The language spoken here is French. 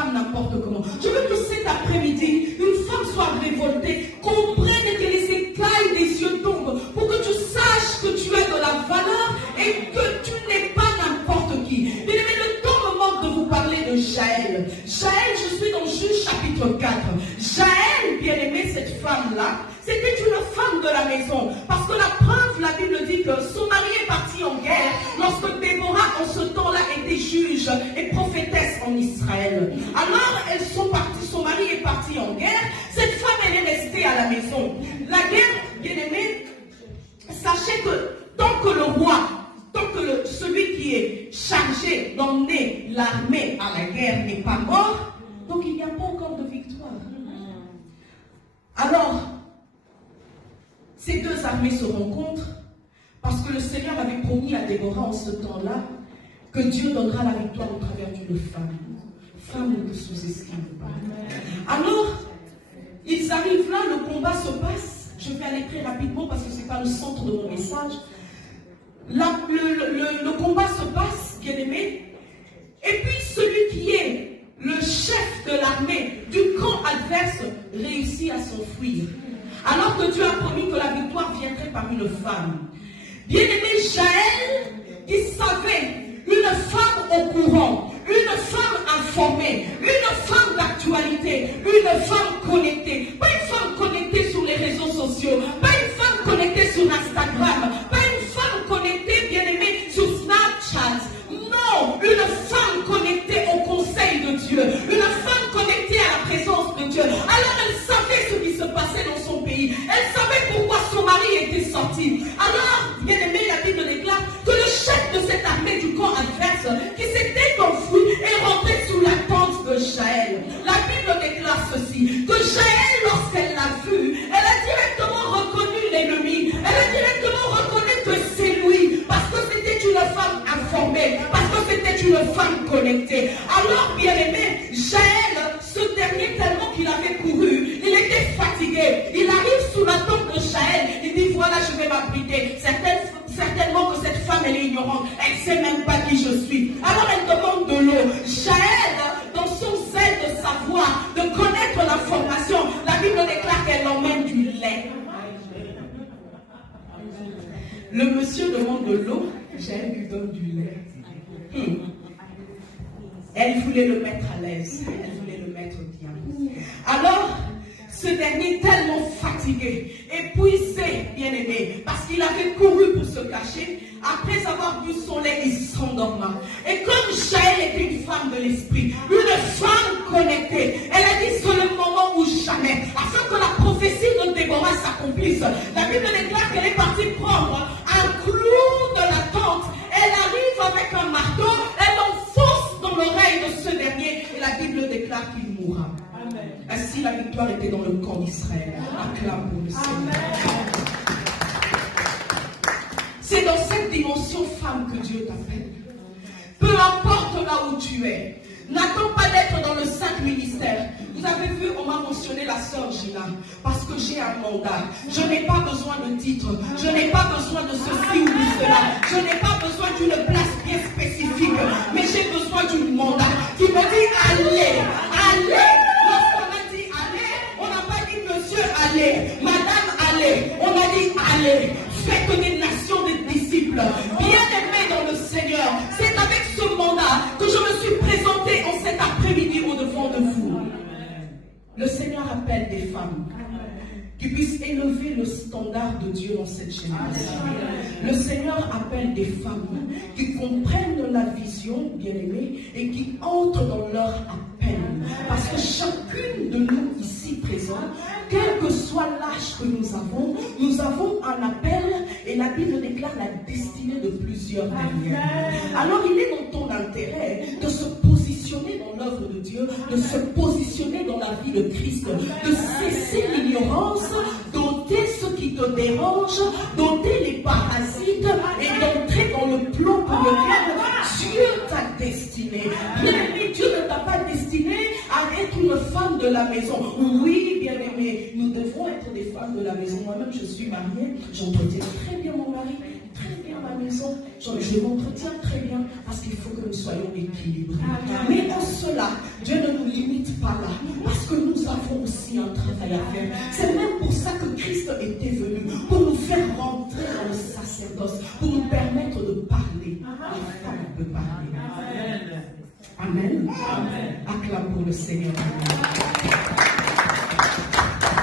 femme n'importe comment. Je veux que cet après-midi, une femme soit révoltée, comprenne que les écailles des cieux tombent, pour que tu saches que tu as de la valeur et que tu n'es pas n'importe qui. Bien aimé, le temps me manque de vous parler de Jaël. Jaël, je suis dans Juge chapitre 4. Jaël, bien aimé, cette femme-là, c'était une femme de la maison. Parce que la preuve, la Bible dit que son mari est parti en guerre lorsque Déborah, en ce temps-là, était juge et prophétesse en Israël. Alors, elles sont parties, son mari est parti en guerre. Cette femme, elle est restée à la maison. La guerre, bien aimé, sachez que tant que le roi, celui qui est chargé d'emmener l'armée à la guerre n'est pas mort, donc il n'y a pas encore de victoire. Alors, ces deux armées se rencontrent parce que le Seigneur avait promis à Déborah en ce temps-là que Dieu donnera la victoire au travers d'une femme. Femme ne sous-estime pas. Alors, ils arrivent là, le combat se passe. Je vais aller très rapidement parce que ce n'est pas le centre de mon message. Le combat se passe, bien aimé. Et puis celui qui est le chef de l'armée du camp adverse réussit à s'enfuir. Alors que Dieu a promis que la victoire viendrait par une femme. Bien aimé, Jaël, qui savait, une femme au courant, une femme informée, une femme d'actualité, une femme connectée. Pas une femme connectée sur les réseaux sociaux, pas une femme connectée sur Instagram, pas une femme connectée, bien aimée, sur Snapchat. Non, une femme connectée au conseil de Dieu, une femme connectée à la présence de Dieu. Alors elle savait ce qui se passait dans son pays. Elle savait pourquoi son mari était sorti. Alors, bien aimé, la Bible déclare que le chef de cette armée du camp adverse, qui s'était enfui, est rentré sous la tente de Jaël. La Bible déclare ceci, que Jaël, lorsqu'elle l'a vu, elle a directement reconnu l'ennemi. Elle a directement reconnu que c'est lui, parce que c'était une femme informée, parce que c'était une femme connectée. Alors, bien aimé, Jaël, ce dernier, tellement qu'il avait couru, il était fatigué. Il arrive sous la tente de Jaël, il dit voilà, je vais m'abriter. Certainement que cette femme, elle est ignorante, elle ne sait même pas qui je suis. Alors elle demande de l'eau. Jaël, dans son zèle de savoir, de connaître l'information, la Bible déclare qu'elle emmène du lait. Le monsieur demande de l'eau, Jaël lui donne du lait. Elle voulait le mettre à l'aise, elle voulait le mettre bien. Alors, ce dernier, tellement fatigué, épuisé, bien aimé, parce qu'il avait couru pour se cacher, après avoir bu son lait, il s'endorma. Et comme Jaël était une femme de l'esprit, une femme connectée, elle a dit c'est le moment ou jamais, afin que la prophétie de Déborah s'accomplisse. La Bible déclare qu'elle est partie prendre un clou de la tente. Elle arrive avec un marteau, elle enfonce dans l'oreille de ce dernier, et la Bible déclare qu'il mourra. Ainsi, la victoire était dans le camp d'Israël. Acclame pour le Seigneur. C'est dans cette dimension, femme, que Dieu t'appelle. Peu importe là où tu es, n'attends pas d'être dans le saint ministère. Vous avez vu, on m'a mentionné la sœur Gina, parce que j'ai un mandat. Je n'ai pas besoin de titre, je n'ai pas besoin de ceci ou de cela, je n'ai pas besoin d'une place bien spécifique, mais j'ai besoin d'un mandat qui me dit allez, allez. Lorsqu'on a dit allez, on n'a pas dit monsieur allez, madame allez, on a dit allez. Faites des nations des disciples, bien-aimés dans le Seigneur. C'est avec ce mandat que je me suis présenté en cet après-midi au-devant de vous. Le Seigneur appelle des femmes qui puissent élever le standard de Dieu dans cette génération. Le Seigneur appelle des femmes qui comprennent la vision, bien-aimés, et qui entrent dans leur appel. Parce que chacune de nous ici présents, quel que soit l'âge que nous avons un appel, et la Bible déclare la destinée de plusieurs manières. Alors il est dans ton intérêt de se positionner dans l'œuvre de Dieu, de se positionner dans la vie de Christ, de cesser l'ignorance, d'ôter ce qui te dérange, d'ôter les parasites et d'entrer dans le plan pour lequel Dieu t'a destiné. Bien-aimé, Dieu ne t'a pas destiné à être une femme de la maison. Oui, bien-aimé, nous devons être des femmes de la maison. Moi-même, je suis mariée, j'entretiens très bien mon mari, très bien ma la maison, je m'entretiens très bien parce qu'il faut que nous soyons équilibrés. Mais en cela, Dieu ne nous limite pas là parce que nous avons aussi un travail à faire. C'est même pour ça que Christ était venu, pour nous faire rentrer dans le sacerdoce, pour nous permettre de parler. La femme peut parler. Amen. Amen. Acclame pour le Seigneur.